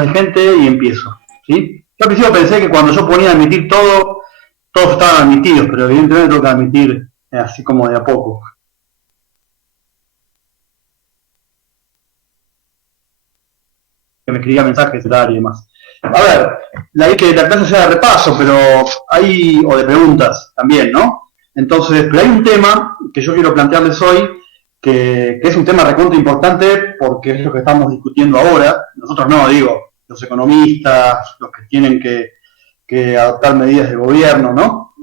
de gente y empiezo, ¿sí? Yo al principio pensé que cuando yo ponía a admitir todo, todos estaban admitidos, pero evidentemente tengo que admitir así como de a poco. Que me escribía mensajes y demás. A ver, la idea que la clase sea de repaso, pero hay, o de preguntas también, ¿no? Entonces, pero hay un tema que yo quiero plantearles hoy, que es un tema recontra importante porque es lo que estamos discutiendo ahora. Nosotros no, digo, los economistas, los que tienen que adoptar medidas de gobierno, ¿no?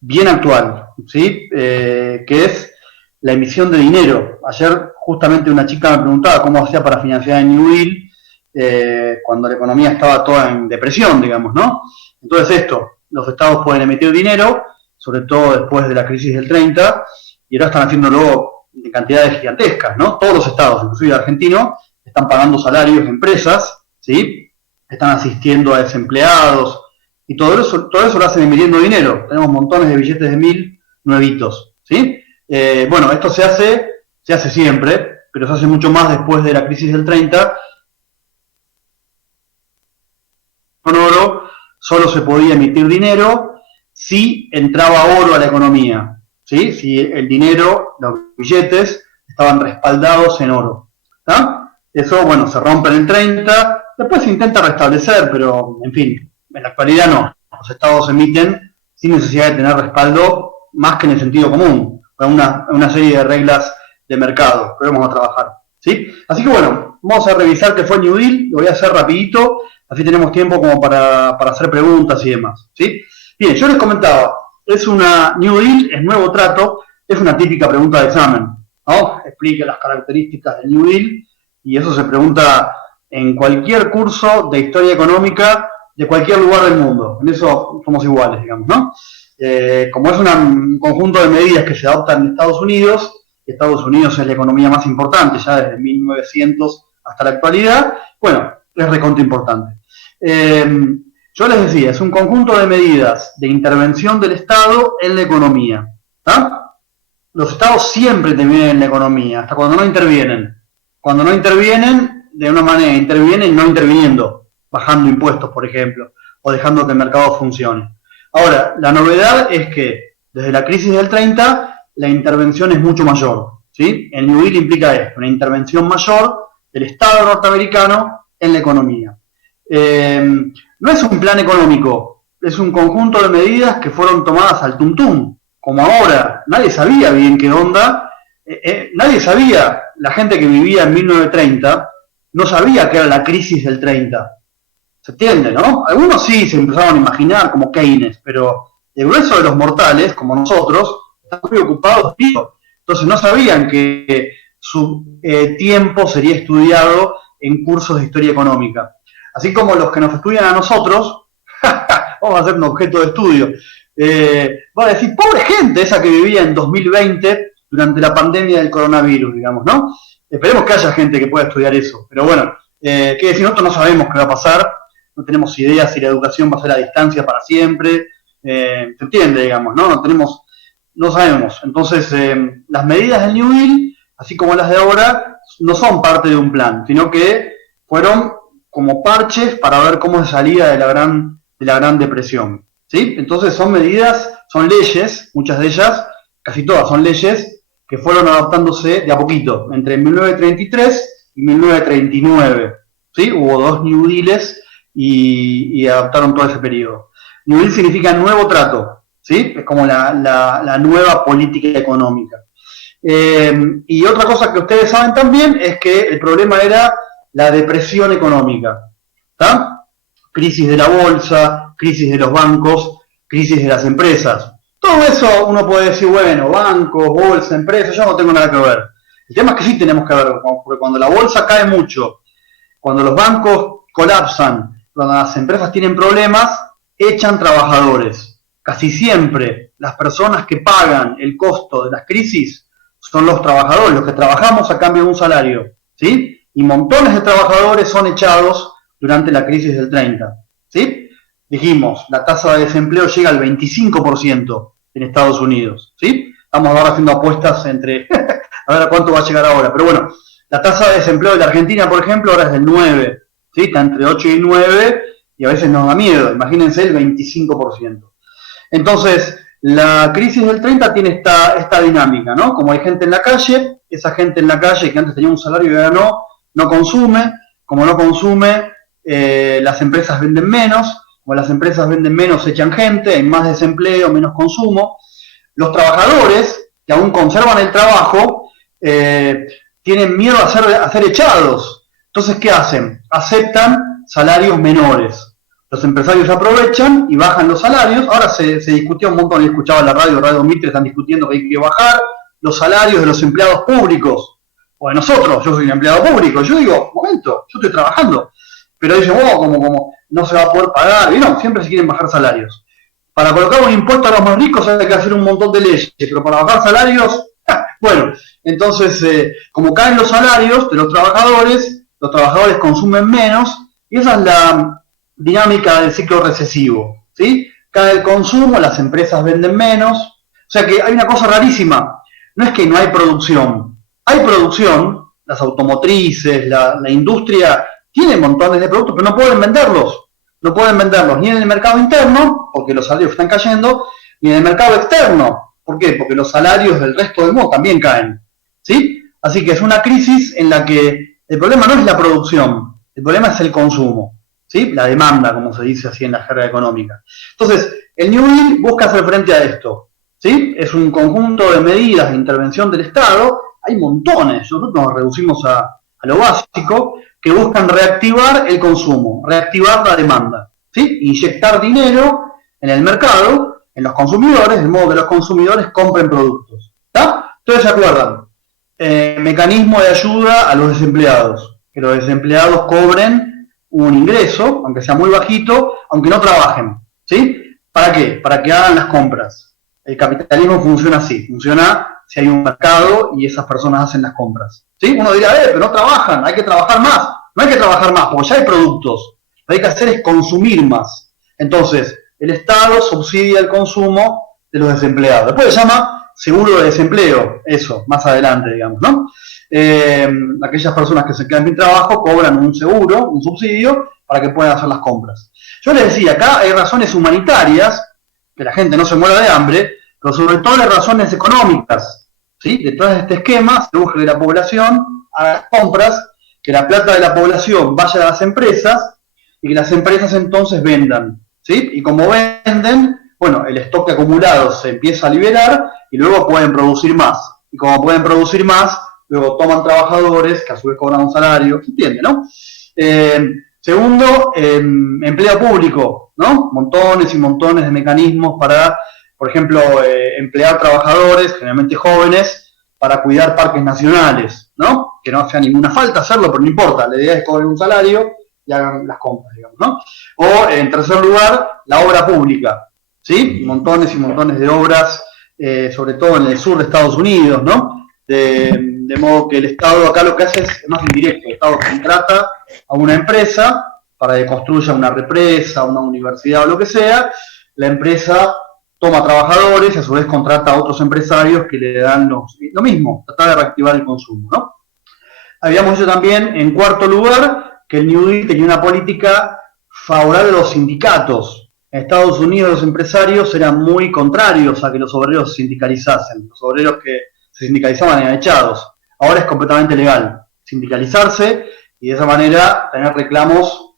Bien actual, ¿sí? Que es la emisión de dinero. Ayer justamente una chica me preguntaba cómo hacía para financiar el New Deal cuando la economía estaba toda en depresión, digamos, ¿no? Entonces los estados pueden emitir dinero, sobre todo después de la crisis del 30, y ahora están haciéndolo en cantidades gigantescas, ¿no? Todos los estados, inclusive el argentino, están pagando salarios a empresas, ¿sí? Están asistiendo a desempleados, y todo eso lo hacen emitiendo dinero. Tenemos montones de billetes de 1000 nuevitos, ¿sí? Bueno, esto se hace siempre, pero se hace mucho más después de la crisis del 30. Con oro solo se podía emitir dinero si entraba oro a la economía, ¿sí? Si el dinero, los billetes, estaban respaldados en oro, ¿tá? Eso, bueno, se rompe en el 30, después se intenta restablecer, pero, en fin, en la actualidad no. Los estados emiten sin necesidad de tener respaldo, más que en el sentido común, con una serie de reglas de mercado que vamos a trabajar, ¿sí? Así que, bueno, vamos a revisar qué fue el New Deal, lo voy a hacer rapidito, así tenemos tiempo como para hacer preguntas y demás, ¿sí? Bien, yo les comentaba, es una New Deal, es nuevo trato, es una típica pregunta de examen, ¿no? Explique las características del New Deal, y eso se pregunta en cualquier curso de historia económica de cualquier lugar del mundo. En eso somos iguales, digamos, ¿no? Como es un conjunto de medidas que se adoptan en Estados Unidos es la economía más importante ya desde 1900 hasta la actualidad, bueno, es recontra importante. Yo les decía, es un conjunto de medidas de intervención del Estado en la economía, ¿tá? Los estados siempre intervienen en la economía, hasta cuando no intervienen. Cuando no intervienen, de una manera intervienen no interviniendo, bajando impuestos, por ejemplo, o dejando que el mercado funcione. Ahora, la novedad es que desde la crisis del 30, la intervención es mucho mayor, ¿sí? El New Deal implica esto, una intervención mayor del Estado norteamericano en la economía. No es un plan económico, es un conjunto de medidas que fueron tomadas al tuntum, como ahora. Nadie sabía bien qué onda, nadie sabía, la gente que vivía en 1930, no sabía que era la crisis del 30. ¿Se entiende, no? Algunos sí se empezaron a imaginar como Keynes, pero el grueso de los mortales, como nosotros, están muy ocupados, entonces no sabían que su tiempo sería estudiado en cursos de historia económica. Así como los que nos estudian a nosotros, vamos a hacer un objeto de estudio. Va a decir, pobre gente esa que vivía en 2020 durante la pandemia del coronavirus, digamos, ¿no? Esperemos que haya gente que pueda estudiar eso, pero bueno, que decir, nosotros no sabemos qué va a pasar, no tenemos idea si la educación va a ser a distancia para siempre, se entiende, digamos, ¿no? No sabemos. Entonces, las medidas del New Deal, así como las de ahora, no son parte de un plan, sino que fueron como parches para ver cómo se salía de la gran depresión, ¿sí? Entonces son medidas, son leyes, muchas de ellas, casi todas son leyes que fueron adaptándose de a poquito, entre 1933 y 1939, ¿sí? Hubo dos New Deals y adaptaron todo ese periodo. New Deal significa nuevo trato, ¿sí? Es como la nueva política económica. Y otra cosa que ustedes saben también es que el problema era la depresión económica, ¿tá? Crisis de la bolsa, crisis de los bancos, crisis de las empresas. Todo eso uno puede decir, bueno, bancos, bolsa, empresas, yo no tengo nada que ver. El tema es que sí tenemos que ver, porque cuando la bolsa cae mucho, cuando los bancos colapsan, cuando las empresas tienen problemas, echan trabajadores. Casi siempre las personas que pagan el costo de las crisis son los trabajadores, los que trabajamos a cambio de un salario, ¿sí? Y montones de trabajadores son echados durante la crisis del 30, ¿sí? Dijimos, la tasa de desempleo llega al 25% en Estados Unidos, ¿sí? Estamos ahora haciendo apuestas entre, a ver a cuánto va a llegar ahora, pero bueno, la tasa de desempleo de la Argentina, por ejemplo, ahora es del 9, ¿sí? Está entre 8 y 9 y a veces nos da miedo, imagínense el 25%. Entonces, la crisis del 30 tiene esta dinámica, ¿no? Como hay gente en la calle, esa gente en la calle que antes tenía un salario y ahora no consume, como no consume, las empresas venden menos, como las empresas venden menos, echan gente, hay más desempleo, menos consumo. Los trabajadores, que aún conservan el trabajo, tienen miedo a ser echados. Entonces, ¿qué hacen? Aceptan salarios menores. Los empresarios aprovechan y bajan los salarios. Ahora se discutió un montón, yo escuchaba en la Radio Mitre, están discutiendo que hay que bajar los salarios de los empleados públicos. O de nosotros, yo soy un empleado público. Yo digo, momento, yo estoy trabajando. Pero dicen, como no se va a poder pagar. Y no, siempre se quieren bajar salarios. Para colocar un impuesto a los más ricos hay que hacer un montón de leyes, pero para bajar salarios, bueno, entonces, como caen los salarios de los trabajadores consumen menos, y esa es la dinámica del ciclo recesivo, ¿sí? Cae el consumo, las empresas venden menos, o sea que hay una cosa rarísima, no es que no hay producción, las automotrices, la industria tiene montones de productos, pero no pueden venderlos ni en el mercado interno, porque los salarios están cayendo, ni en el mercado externo. ¿Por qué? Porque los salarios del resto del mundo también caen, ¿sí? Así que es una crisis en la que el problema no es la producción, el problema es el consumo, ¿sí? La demanda, como se dice así en la jerga económica. Entonces, el New Deal busca hacer frente a esto, ¿sí? Es un conjunto de medidas de intervención del Estado, hay montones, nosotros nos reducimos a lo básico, que buscan reactivar el consumo, reactivar la demanda, ¿sí? Inyectar dinero en el mercado, en los consumidores, de modo que los consumidores compren productos, ¿está? Entonces, ¿se acuerdan? Mecanismo de ayuda a los desempleados, que los desempleados cobren un ingreso, aunque sea muy bajito, aunque no trabajen, ¿sí? ¿Para qué? Para que hagan las compras. El capitalismo funciona así, funciona si hay un mercado y esas personas hacen las compras, ¿sí? Uno dirá, pero no trabajan, hay que trabajar más. No hay que trabajar más, porque ya hay productos. Lo que hay que hacer es consumir más. Entonces, el Estado subsidia el consumo de los desempleados. Después se llama seguro de desempleo, eso, más adelante, digamos, ¿no? Aquellas personas que se quedan sin trabajo cobran un seguro, un subsidio, para que puedan hacer las compras. Yo les decía, acá hay razones humanitarias, que la gente no se muera de hambre, pero sobre todo hay razones económicas, ¿sí? Detrás de este esquema se busca que la población haga las compras, que la plata de la población vaya a las empresas y que las empresas entonces vendan, ¿sí? Y como venden, bueno, el stock acumulado se empieza a liberar y luego pueden producir más. Y como pueden producir más, luego toman trabajadores que a su vez cobran un salario, ¿se entiende, no? Segundo, empleo público, ¿no? Montones y montones de mecanismos para, por ejemplo, emplear trabajadores, generalmente jóvenes, para cuidar parques nacionales, ¿no? Que no sea ninguna falta hacerlo, pero no importa, la idea es cobrar un salario y hagan las compras, digamos, ¿no? O, en tercer lugar, la obra pública, ¿sí? Montones y montones de obras, sobre todo en el sur de Estados Unidos, ¿no? De modo que el Estado acá lo que hace es más indirecto, el Estado contrata a una empresa para que construya una represa, una universidad o lo que sea, la empresa toma trabajadores y a su vez contrata a otros empresarios que le dan lo mismo, tratar de reactivar el consumo, ¿no? Habíamos dicho también, en cuarto lugar, que el New Deal tenía una política favorable a los sindicatos. En Estados Unidos los empresarios eran muy contrarios a que los obreros se sindicalizasen. Los obreros que se sindicalizaban eran echados. Ahora es completamente legal sindicalizarse y de esa manera tener reclamos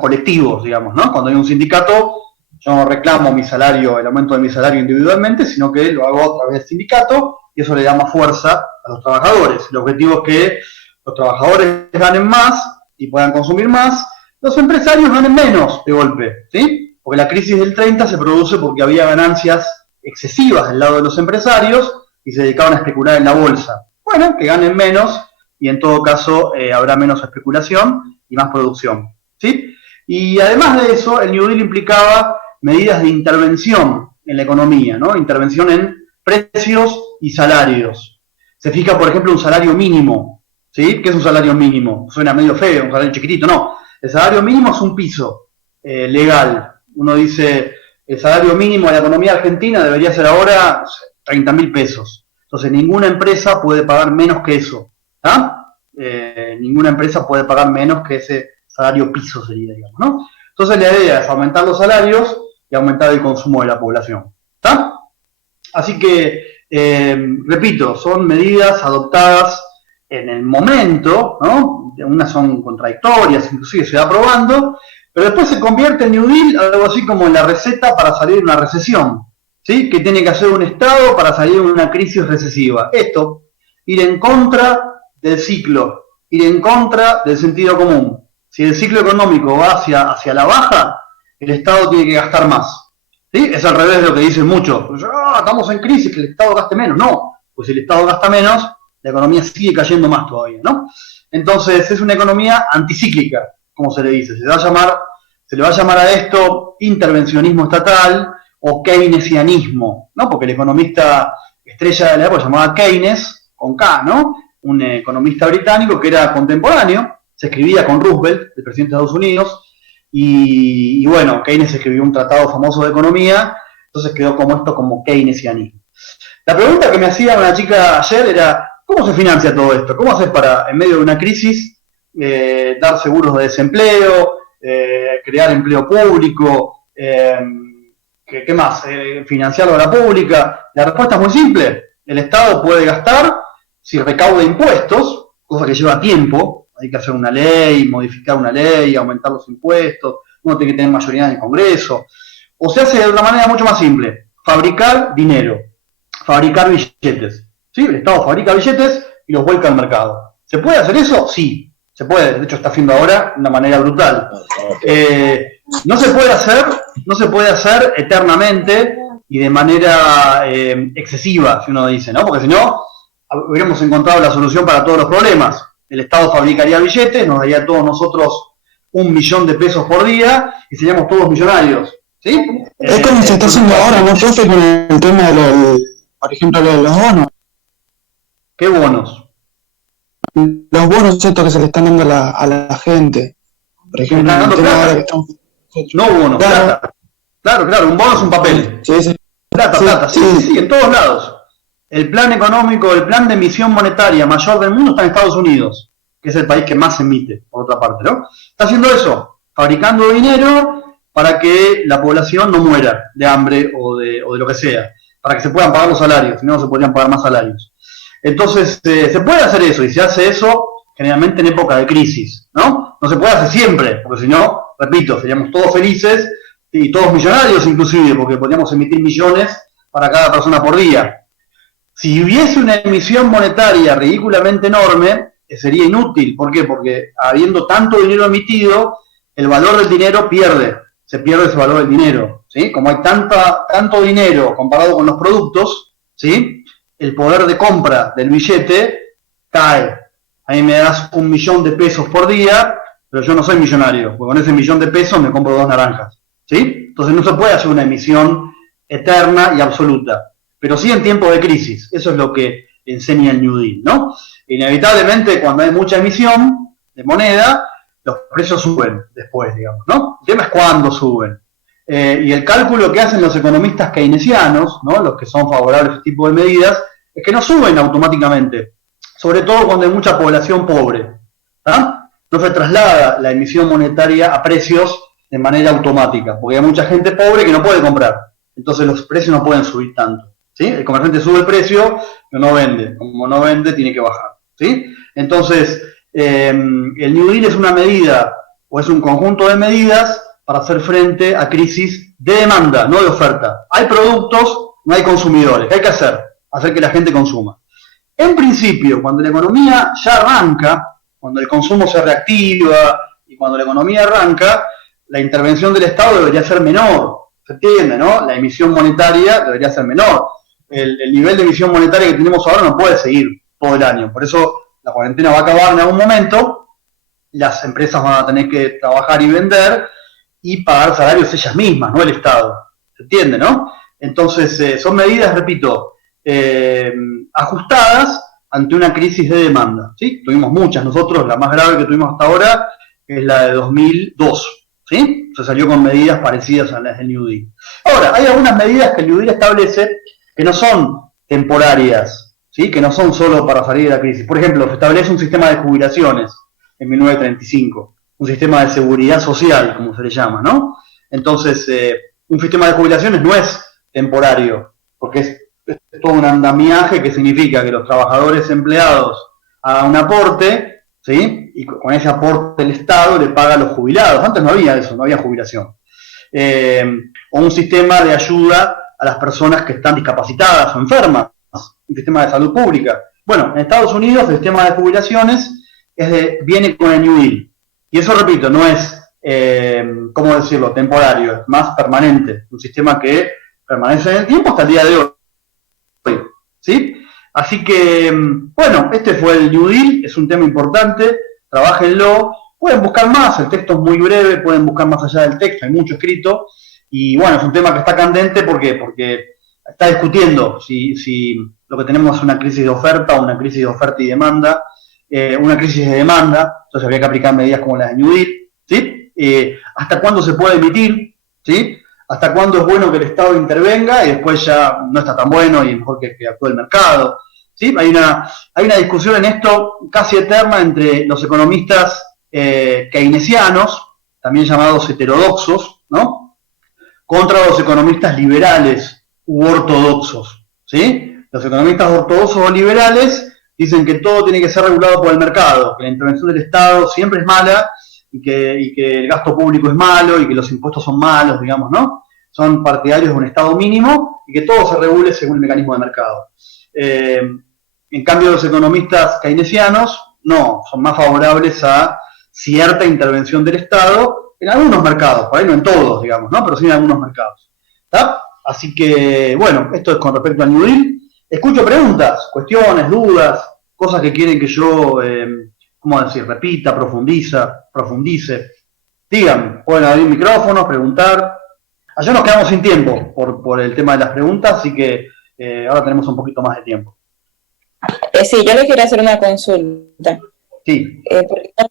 colectivos, digamos, ¿no? Cuando hay un sindicato, yo no reclamo mi salario, el aumento de mi salario individualmente, sino que lo hago a través del sindicato y eso le da más fuerza a los trabajadores. El objetivo es que los trabajadores ganen más y puedan consumir más, los empresarios ganen menos de golpe, ¿sí? Porque la crisis del 30 se produce porque había ganancias excesivas del lado de los empresarios y se dedicaban a especular en la bolsa. Bueno, que ganen menos y en todo caso habrá menos especulación y más producción, ¿sí? Y además de eso, el New Deal implicaba medidas de intervención en la economía, ¿no? Intervención en precios y salarios. Se fija, por ejemplo, un salario mínimo, ¿sí? ¿Qué es un salario mínimo? Suena medio feo, un salario chiquitito, no. El salario mínimo es un piso legal. Uno dice, el salario mínimo de la economía argentina debería ser ahora 30.000 pesos. Entonces, ninguna empresa puede pagar menos que eso, ¿ah? ninguna empresa puede pagar menos que ese salario piso sería, digamos, ¿no? Entonces la idea es aumentar los salarios y aumentar el consumo de la población. ¿Está? Así que, repito, son medidas adoptadas en el momento, ¿no? Unas son contradictorias, inclusive se va probando, pero después se convierte en New Deal algo así como en la receta para salir de una recesión, ¿sí? ¿Qué tiene que hacer un Estado para salir de una crisis recesiva? Esto, ir en contra del ciclo, ir en contra del sentido común. Si el ciclo económico va hacia la baja, el Estado tiene que gastar más. ¿Sí? Es al revés de lo que dicen muchos. Estamos en crisis, que el Estado gaste menos. No, pues si el Estado gasta menos, la economía sigue cayendo más todavía, ¿no? Entonces es una economía anticíclica, como se le dice. Se le va a llamar a esto intervencionismo estatal o keynesianismo, ¿no? Porque el economista estrella de la época se llamaba Keynes, con K, ¿no? Un economista británico que era contemporáneo, se escribía con Roosevelt, el presidente de Estados Unidos, y bueno, Keynes escribió un tratado famoso de economía, entonces quedó como esto como keynesianismo. La pregunta que me hacía una chica ayer era, ¿cómo se financia todo esto? ¿Cómo haces para, en medio de una crisis, dar seguros de desempleo, crear empleo público, ¿qué más? Financiar la obra pública. La respuesta es muy simple. El Estado puede gastar si recauda impuestos, cosa que lleva tiempo. Hay que hacer una ley, modificar una ley, aumentar los impuestos, uno tiene que tener mayoría en el Congreso. O se hace de una manera mucho más simple, fabricar dinero, fabricar billetes. ¿Sí? El Estado fabrica billetes y los vuelca al mercado. ¿Se puede hacer eso? Sí, se puede. De hecho, está haciendo ahora de una manera brutal. No se puede hacer eternamente y de manera excesiva, si uno dice, ¿no? Porque si no, hubiéramos encontrado la solución para todos los problemas. El Estado fabricaría billetes, nos daría a todos nosotros 1 millón de pesos por día y seríamos todos millonarios. ¿Sí? Es como se está haciendo ahora, ¿no, profe? Con el tema por ejemplo, de los bonos. ¿Qué bonos? Los bonos estos que se le están dando a la gente. Por ejemplo, el tema ahora que estamos... No bonos, claro. Plata. Claro, un bono es un papel. Sí. Plata. Sí, en todos lados. El plan económico, el plan de emisión monetaria mayor del mundo está en Estados Unidos, que es el país que más emite, por otra parte, ¿no? Está haciendo eso, fabricando dinero para que la población no muera de hambre o de lo que sea, para que se puedan pagar los salarios, si no, no se podrían pagar más salarios. Entonces, se puede hacer eso, y se hace eso generalmente en época de crisis, ¿no? No se puede hacer siempre, porque si no, repito, seríamos todos felices y todos millonarios inclusive, porque podríamos emitir millones para cada persona por día. Si hubiese una emisión monetaria ridículamente enorme, sería inútil. ¿Por qué? Porque habiendo tanto dinero emitido, el valor del dinero se pierde ese valor del dinero, ¿sí? Como hay tanto dinero comparado con los productos, ¿sí? El poder de compra del billete cae. A mí me das 1 millón de pesos por día, pero yo no soy millonario, porque con ese 1 millón de pesos me compro 2 naranjas, ¿sí? Entonces no se puede hacer una emisión eterna y absoluta. Pero sí en tiempos de crisis. Eso es lo que enseña el New Deal, ¿no? Inevitablemente, cuando hay mucha emisión de moneda, los precios suben después, digamos, ¿no? El tema es cuándo suben. Y el cálculo que hacen los economistas keynesianos, ¿no? Los que son favorables a este tipo de medidas, es que no suben automáticamente, sobre todo cuando hay mucha población pobre. ¿Ah? No se traslada la emisión monetaria a precios de manera automática, porque hay mucha gente pobre que no puede comprar. Entonces los precios no pueden subir tanto. ¿Sí? El comerciante sube el precio, pero no vende. Como no vende, tiene que bajar. ¿Sí? Entonces, el New Deal es una medida, o es un conjunto de medidas para hacer frente a crisis de demanda, no de oferta. Hay productos, no hay consumidores. ¿Qué hay que hacer? Hacer que la gente consuma. En principio, cuando la economía ya arranca, cuando el consumo se reactiva y cuando la economía arranca, la intervención del Estado debería ser menor. ¿Se entiende, no? La emisión monetaria debería ser menor. El nivel de emisión monetaria que tenemos ahora no puede seguir todo el año. Por eso la cuarentena va a acabar en algún momento, las empresas van a tener que trabajar y vender y pagar salarios ellas mismas, no el Estado. ¿Se entiende, no? Entonces, son medidas, repito, ajustadas ante una crisis de demanda. ¿Sí? Tuvimos muchas nosotros, la más grave que tuvimos hasta ahora es la de 2002. ¿Sí? Se salió con medidas parecidas a las del New Deal. Ahora, hay algunas medidas que el New Deal establece que no son temporarias, ¿sí? Que no son solo para salir de la crisis. Por ejemplo, se establece un sistema de jubilaciones en 1935, un sistema de seguridad social, como se le llama, ¿no? Entonces, un sistema de jubilaciones no es temporario, porque es todo un andamiaje que significa que los trabajadores empleados hagan un aporte, ¿sí? Y con ese aporte el Estado le paga a los jubilados. Antes no había eso, no había jubilación. O un sistema de ayuda a las personas que están discapacitadas o enfermas, un sistema de salud pública. Bueno, en Estados Unidos el sistema de jubilaciones viene con el New Deal. Y eso, repito, no es, ¿cómo decirlo?, temporario, es más permanente, un sistema que permanece en el tiempo hasta el día de hoy. ¿Sí? Así que, bueno, este fue el New Deal, es un tema importante, trabájenlo, pueden buscar más, el texto es muy breve, pueden buscar más allá del texto, hay mucho escrito, y bueno, es un tema que está candente porque está discutiendo si lo que tenemos es una crisis de oferta o una crisis de oferta y demanda, una crisis de demanda, entonces habría que aplicar medidas como las de New Deal, ¿sí? ¿Hasta cuándo se puede emitir? ¿Sí? ¿Hasta cuándo es bueno que el Estado intervenga y después ya no está tan bueno y es mejor que actúe el mercado? ¿Sí? Hay una discusión en esto casi eterna entre los economistas keynesianos, también llamados heterodoxos, ¿no?, contra los economistas liberales u ortodoxos, ¿sí? Los economistas ortodoxos o liberales dicen que todo tiene que ser regulado por el mercado, que la intervención del Estado siempre es mala y que el gasto público es malo y que los impuestos son malos, digamos, ¿no? Son partidarios de un Estado mínimo y que todo se regule según el mecanismo de mercado. En cambio, los economistas keynesianos no, son más favorables a cierta intervención del Estado en algunos mercados, por ahí no en todos, digamos, ¿no? Pero sí en algunos mercados. ¿Está? Así que, bueno, esto es con respecto al New Deal. Escucho preguntas, cuestiones, dudas, cosas que quieren que yo, ¿cómo decir?, repita, profundice. Digan, pueden abrir micrófonos, preguntar. Ayer nos quedamos sin tiempo por el tema de las preguntas, así que ahora tenemos un poquito más de tiempo. Sí, yo le quiero hacer una consulta. Sí. Porque no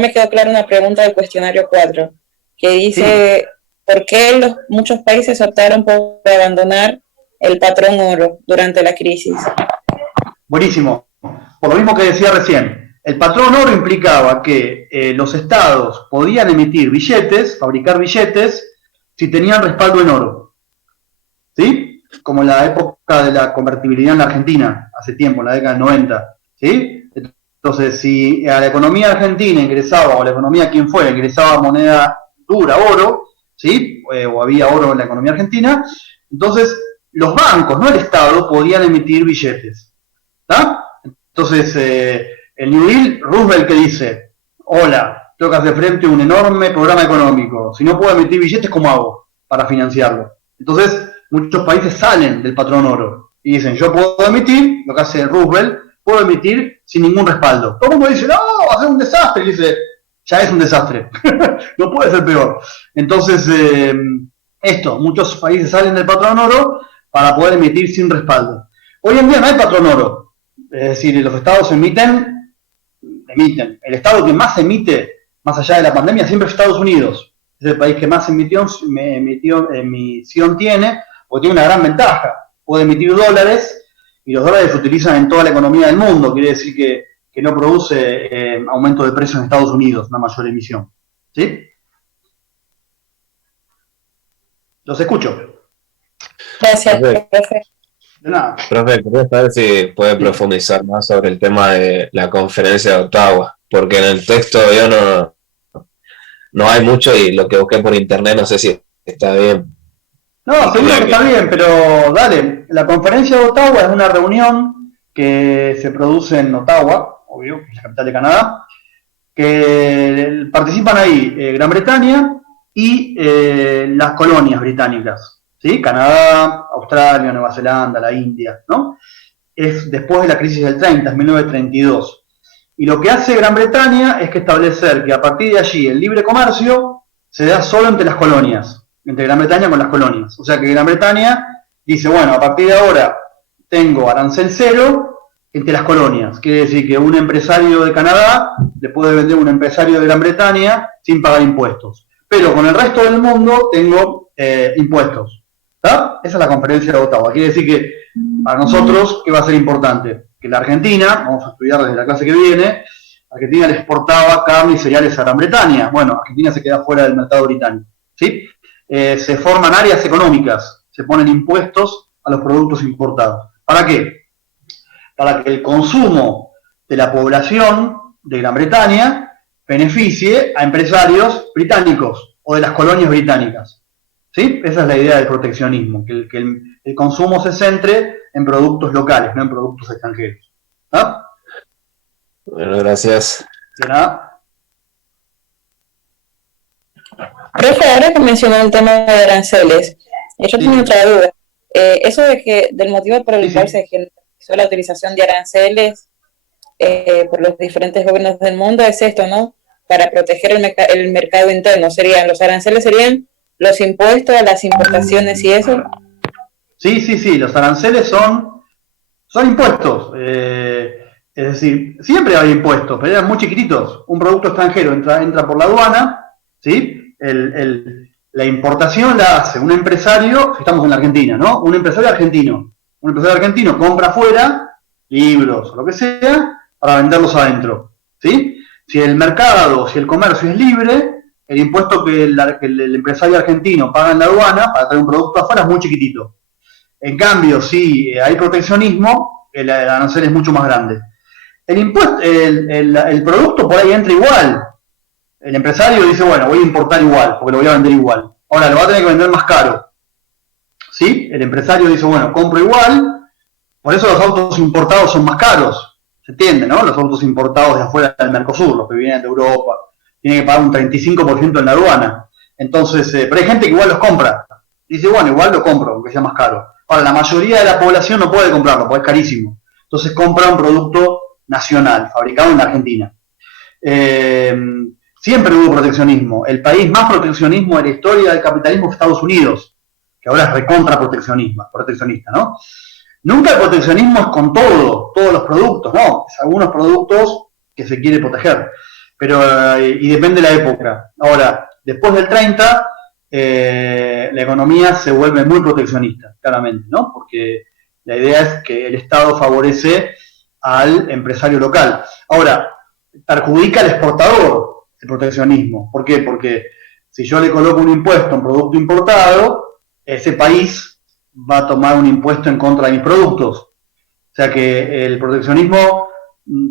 me quedó claro una pregunta del cuestionario 4, que dice, sí, ¿por qué muchos países optaron por abandonar el patrón oro durante la crisis? Buenísimo. Por lo mismo que decía recién, el patrón oro implicaba que los estados podían emitir billetes, fabricar billetes, si tenían respaldo en oro. ¿Sí? Como en la época de la convertibilidad en la Argentina, hace tiempo, en la década del 90. ¿Sí? Entonces, si a la economía argentina ingresaba, o a la economía quien fuera, ingresaba moneda dura, oro, ¿sí? O había oro en la economía argentina, entonces los bancos, no el Estado, podían emitir billetes. ¿Está? Entonces, el New Deal, Roosevelt que dice, hola, tengo que hacer frente a un enorme programa económico, si no puedo emitir billetes, ¿cómo hago para financiarlo? Entonces, muchos países salen del patrón oro y dicen, yo puedo emitir, lo que hace Roosevelt, puedo emitir sin ningún respaldo. Todo el mundo dice, no, va a ser un desastre. Y dice, ya es un desastre. No puede ser peor. Entonces, muchos países salen del patrón oro para poder emitir sin respaldo. Hoy en día no hay patrón oro. Es decir, los estados emiten. El estado que más emite, más allá de la pandemia, siempre es Estados Unidos. Es el país que más emisión tiene, porque tiene una gran ventaja. Puede emitir dólares, y los dólares se utilizan en toda la economía del mundo, quiere decir que no produce aumento de precios en Estados Unidos, una mayor emisión. ¿Sí? Los escucho. Gracias, profe. De nada. Profe, quería saber si puede profundizar más sobre el tema de la conferencia de Ottawa, porque en el texto yo no hay mucho y lo que busqué por internet no sé si está bien. No, seguro que está bien, pero dale, la conferencia de Ottawa es una reunión que se produce en Ottawa, obvio, la capital de Canadá, que participan ahí Gran Bretaña y las colonias británicas, ¿sí? Canadá, Australia, Nueva Zelanda, la India, ¿no? Es después de la crisis del 30, es 1932. Y lo que hace Gran Bretaña es que establecer que a partir de allí el libre comercio se da solo entre las colonias, entre Gran Bretaña con las colonias. O sea que Gran Bretaña dice, bueno, a partir de ahora tengo arancel cero entre las colonias. Quiere decir que un empresario de Canadá le puede vender a un empresario de Gran Bretaña sin pagar impuestos. Pero con el resto del mundo tengo impuestos. ¿Está? Esa es la conferencia de Ottawa. Quiere decir que Para nosotros, ¿qué va a ser importante? Que la Argentina, vamos a estudiar desde la clase que viene, Argentina le exportaba carne y cereales a Gran Bretaña. Bueno, Argentina se queda fuera del mercado británico. ¿Sí? Se forman áreas económicas, se ponen impuestos a los productos importados. ¿Para qué? Para que el consumo de la población de Gran Bretaña beneficie a empresarios británicos o de las colonias británicas. ¿Sí? Esa es la idea del proteccionismo, que el consumo se centre en productos locales, no en productos extranjeros. ¿Ah? Bueno, gracias. De nada. Profe, ahora que mencionó el tema de aranceles, yo tengo otra duda. Eso del motivo por el cual se generalizó la utilización de aranceles por los diferentes gobiernos del mundo es esto, ¿no? Para proteger el mercado interno. Los aranceles serían los impuestos a las importaciones y eso. Sí, los aranceles son impuestos. Es decir, siempre hay impuestos, pero eran muy chiquititos. Un producto extranjero entra por la aduana, ¿sí? La importación la hace un empresario, si estamos en la Argentina, ¿no? Un empresario argentino. Un empresario argentino compra afuera libros o lo que sea para venderlos adentro, ¿sí? Si el mercado, si el comercio es libre, el impuesto que el empresario argentino paga en la aduana para traer un producto afuera es muy chiquitito. En cambio, si hay proteccionismo, el arancel es mucho más grande. El impuesto, el producto por ahí entra igual. El empresario dice, bueno, voy a importar igual, porque lo voy a vender igual. Ahora, lo va a tener que vender más caro. ¿Sí? El empresario dice, bueno, compro igual, por eso los autos importados son más caros. ¿Se entiende, no? Los autos importados de afuera del Mercosur, los que vienen de Europa, tienen que pagar un 35% en la aduana. Entonces, pero hay gente que igual los compra. Dice, bueno, igual lo compro, aunque sea más caro. Ahora, la mayoría de la población no puede comprarlo, porque es carísimo. Entonces compra un producto nacional, fabricado en la Argentina. Siempre hubo proteccionismo. El país más proteccionismo de la historia del capitalismo es Estados Unidos, que ahora es recontra proteccionista, ¿no? Nunca el proteccionismo es con todos los productos, no, es algunos productos que se quiere proteger, pero y depende de la época. Ahora, después del 30, la economía se vuelve muy proteccionista, claramente, ¿no? Porque la idea es que el Estado favorece al empresario local. Ahora, perjudica al exportador el proteccionismo. ¿Por qué? Porque si yo le coloco un impuesto a un producto importado, ese país va a tomar un impuesto en contra de mis productos. O sea que el proteccionismo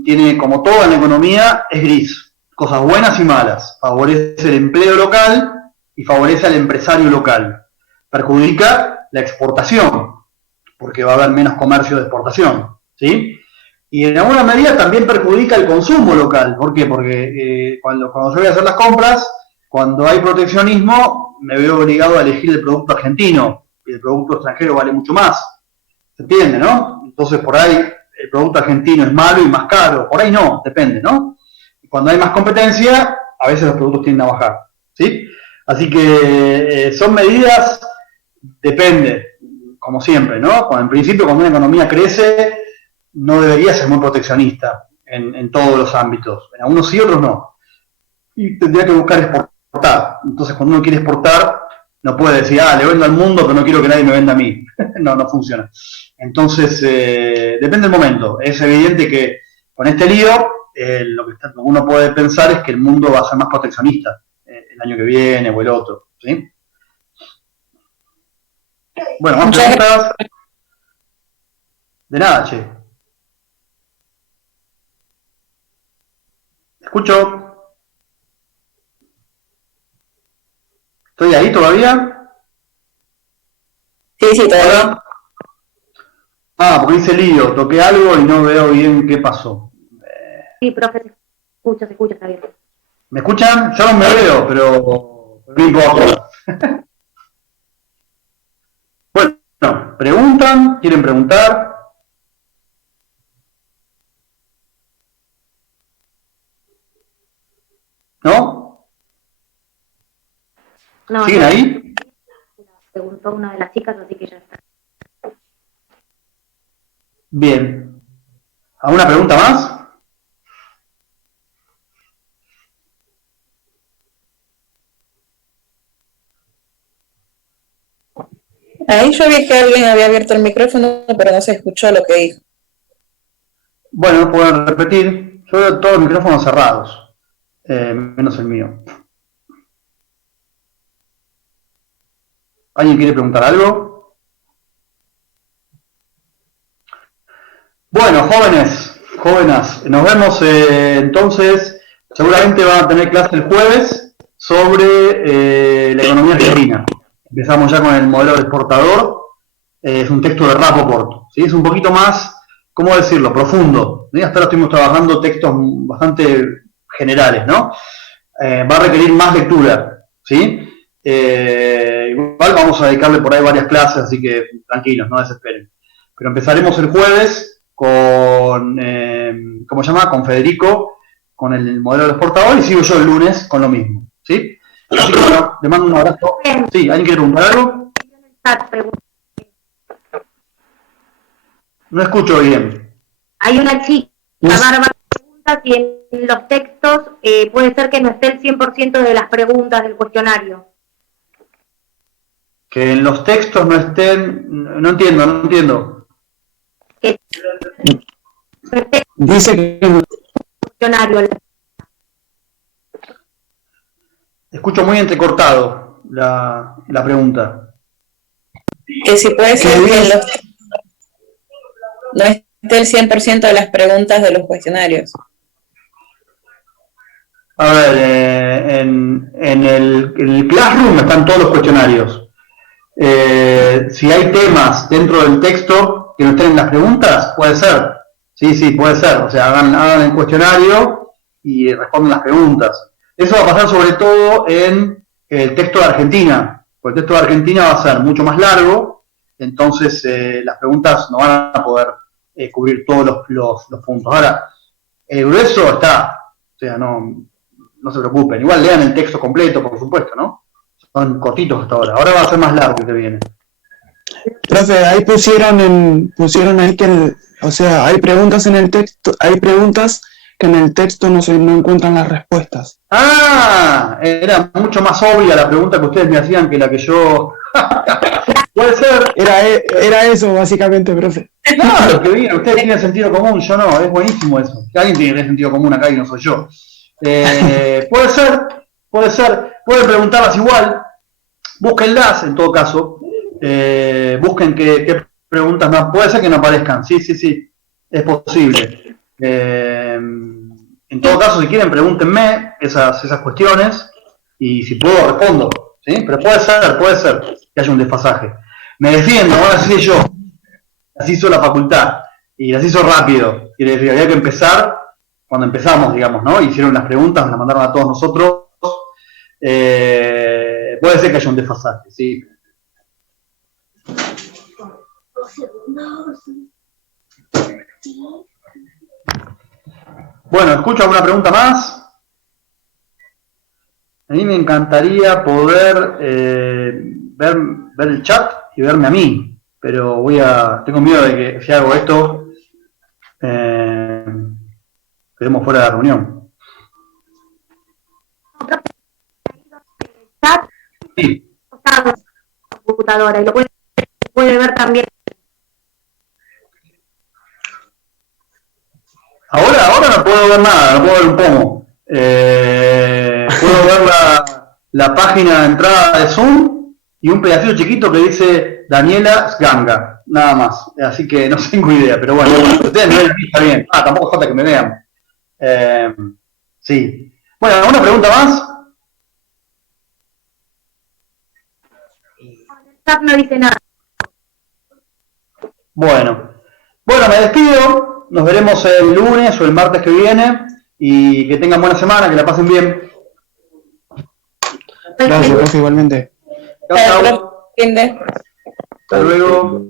tiene, como todo en la economía, es gris. Cosas buenas y malas. Favorece el empleo local y favorece al empresario local. Perjudica la exportación, porque va a haber menos comercio de exportación. ¿Sí? Y en alguna medida también perjudica el consumo local. ¿Por qué? Porque cuando yo voy a hacer las compras, cuando hay proteccionismo, me veo obligado a elegir el producto argentino y el producto extranjero vale mucho más. ¿Se entiende, no? Entonces por ahí el producto argentino es malo y más caro. Por ahí no, depende, ¿no? Y cuando hay más competencia, a veces los productos tienden a bajar. ¿Sí? Así que son medidas, depende, como siempre, ¿no? En principio, cuando una economía crece, no debería ser muy proteccionista en todos los ámbitos. En algunos sí, otros no. Y tendría que buscar exportar. Entonces, cuando uno quiere exportar, no puede decir, le vendo al mundo, pero no quiero que nadie me venda a mí. No funciona. Entonces, depende del momento. Es evidente que con este lío, lo que uno puede pensar es que el mundo va a ser más proteccionista el año que viene o el otro. ¿Sí? Bueno, más preguntas. De nada, che. Escucho. ¿Estoy ahí todavía? Sí, todavía. Porque hice lío, toqué algo y no veo bien qué pasó. Sí, profe, se escucha, está bien. ¿Me escuchan? Yo no me veo, pero no importa. Bueno, ¿preguntan? ¿Quieren preguntar? ¿No? No, ¿Siguen ahí? preguntó una de las chicas, así que ya está. Bien. ¿Alguna pregunta más? Ahí yo vi que alguien había abierto el micrófono, pero no se escuchó lo que dijo. Bueno, pueden repetir. Yo veo todos los micrófonos cerrados, menos el mío. ¿Alguien quiere preguntar algo? Bueno, jóvenes, nos vemos entonces. Seguramente van a tener clase el jueves sobre la economía argentina. Empezamos ya con el modelo exportador. Es un texto de Rapoport, ¿sí? Es un poquito más, ¿cómo decirlo?, profundo, ¿sí? Hasta ahora estuvimos trabajando textos bastante generales, ¿no? Va a requerir más lectura, ¿sí? Igual vamos a dedicarle por ahí varias clases, así que tranquilos, no desesperen. Pero empezaremos el jueves con, ¿cómo se llama?, con Federico, con el modelo del exportador, y sigo yo el lunes con lo mismo, ¿sí? Así que bueno, le mando un abrazo. Sí, ¿alguien quiere preguntar algo? No escucho bien. Hay una chica, Bárbara, preguntas y en los textos puede ser que no esté el 100% de las preguntas del cuestionario. Que en los textos no estén... No entiendo. Que no esté Dice que el cuestionario. Escucho muy entrecortado la pregunta. Que si puede ser que no esté el 100% de las preguntas de los cuestionarios. A ver, en el Classroom están todos los cuestionarios. Si hay temas dentro del texto que no estén en las preguntas, puede ser. Sí, puede ser. O sea, hagan el cuestionario y respondan las preguntas. Eso va a pasar sobre todo en el texto de Argentina. Porque el texto de Argentina va a ser mucho más largo, entonces las preguntas no van a poder cubrir todos los puntos. Ahora, el grueso está, o sea, no se preocupen. Igual lean el texto completo, por supuesto, ¿no? Son cortitos hasta ahora. Ahora va a ser más largo el que viene. profe, ahí pusieron ahí que, o sea, hay preguntas en el texto, hay preguntas que en el texto no encuentran las respuestas. Ah, era mucho más obvia la pregunta que ustedes me hacían que la que yo... Puede ser. Era eso, básicamente, profe. Claro, que bien, ustedes tienen sentido común, yo no, es buenísimo eso. Alguien tiene sentido común acá y no soy yo. Puede ser, pueden preguntarlas igual, búsquenlas en todo caso, busquen qué preguntas más, puede ser que no aparezcan, sí, es posible. En todo caso, si quieren, pregúntenme esas cuestiones y si puedo respondo, ¿sí? Pero puede ser que haya un desfasaje. Me defiendo, ahora sí yo. Así hizo la facultad y las hizo rápido. Quiere decir, había que empezar cuando empezamos, digamos, ¿no? Hicieron las preguntas, las mandaron a todos nosotros. Puede ser que haya un desfasaje, sí. Bueno, ¿escucho alguna pregunta más? A mí me encantaría poder ver el chat y verme a mí. Pero tengo miedo de que si hago esto, quedemos fuera de la reunión. Sí. Computadora y lo puede ver también. Ahora no puedo ver nada, no puedo ver un pomo. Puedo ver la página de entrada de Zoom y un pedacito chiquito que dice Daniela Sganga, nada más. Así que no tengo idea, pero bueno, ustedes me ven, está bien. Tampoco falta que me vean. Sí. Bueno, ¿alguna pregunta más? El chat no dice nada. Bueno, me despido. Nos veremos el lunes o el martes que viene. Y que tengan buena semana, que la pasen bien. Gracias, profe, igualmente. Chao. Hasta luego.